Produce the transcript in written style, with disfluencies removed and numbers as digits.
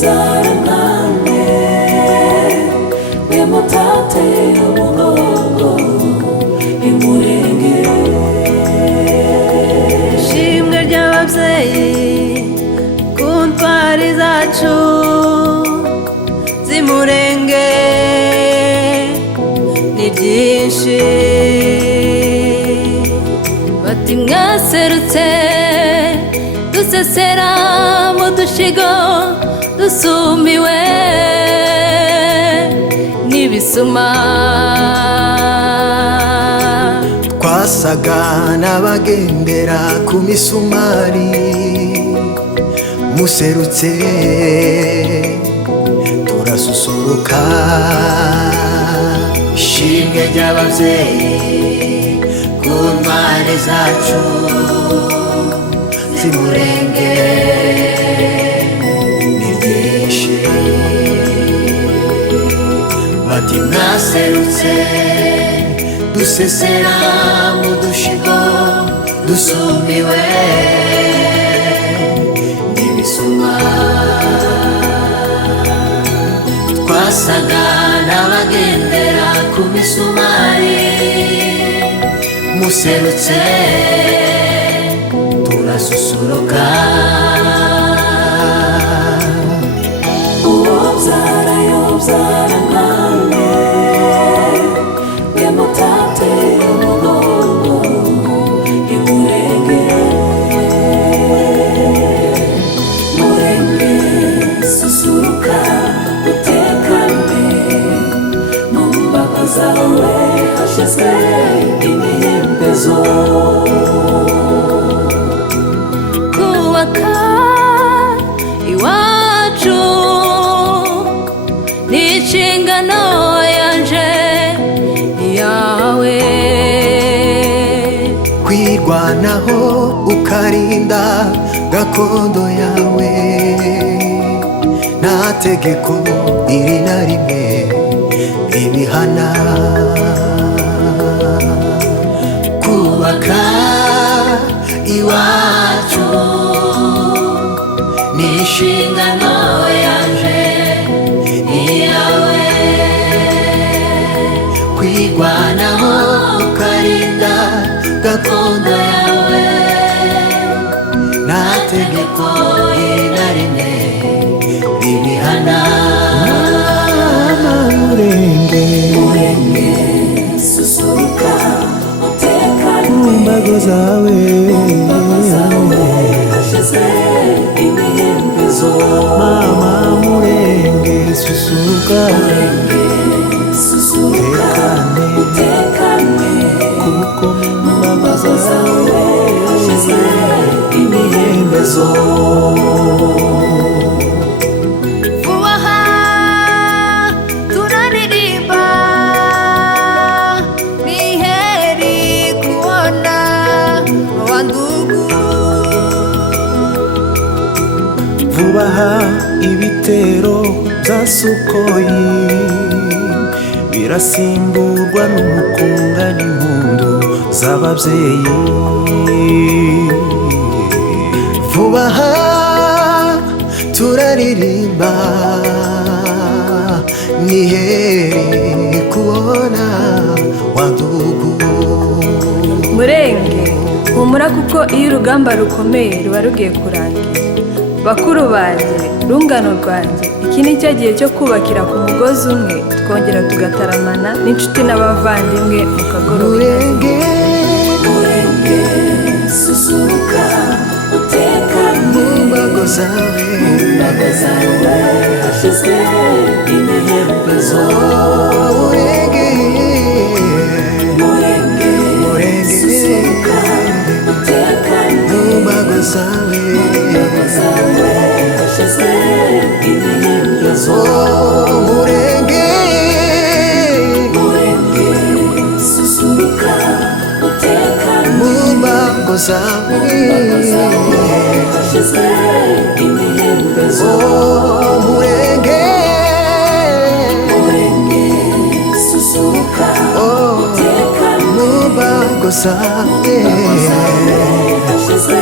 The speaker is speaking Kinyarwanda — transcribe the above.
zaranane Wemutate umugongo imurenge Shimwe ry'abavyeyi ku ntwari zacu zimurenge ni byinshi bati mwaserutse dusesera mu dushigo dusumiwe n'ibisuma twasaga n'abagendera ku misumari muserutse turasusuruka ishimwe ry'abavyeyi ku ntwari zacu zimurenge ni byinshi bati mwaserutse dusesera mu dushigo dusumiwe n'ibisuma twasaga n'abagendera ku misumari muserutse turasusuruka uwobyara yobyara nkane Wemutate umugongo imurenge murenge susuruka utekane mu mbaga zawe hashizwe imihembezo kubaka iwacu ni inshingano yanje yawe kwirwanaho ukarinda gakondo yawe nta tegeko iri na rimwe ribihana kubaka iwacu ni inshingano yanje iyawe kwirwanaho ukarinda gakondo yawe nta tegeko iri na rimwe ribihana murenge susuruka utekane mu mbago zawe hashizwe imihembezo mama murenge susuruka susuruka utekane kuko mu mbago zawe zawe hashizwe imihembezo vuba aha turaririmba niheri kubona wandugu vuba aha ibitero bya Sukoyi birasimburwa n'umukunga n'impundu z'abavyeyi vuba aha turaririmba niheri kubona wandugu Murenge humura kuko iyo urugamba rukomeye ruba rugiye kurangira bakuru banjye rungano rwanjye iki ni cyo gihe cyo kubakira ku mugozi umwe twongera tugataramana n'inshuti n'abavandimwe mu kagoroba murenge susuruka utekane mu mbago zawe hashizwe imihembezo murenge susuruka utekane mu mbago zawe hashizwe imihembezo murenge susuruka utekane mu mbago zawe hashizwe imihembezo murenge susuruka utekane mu mbago zawe hashizwe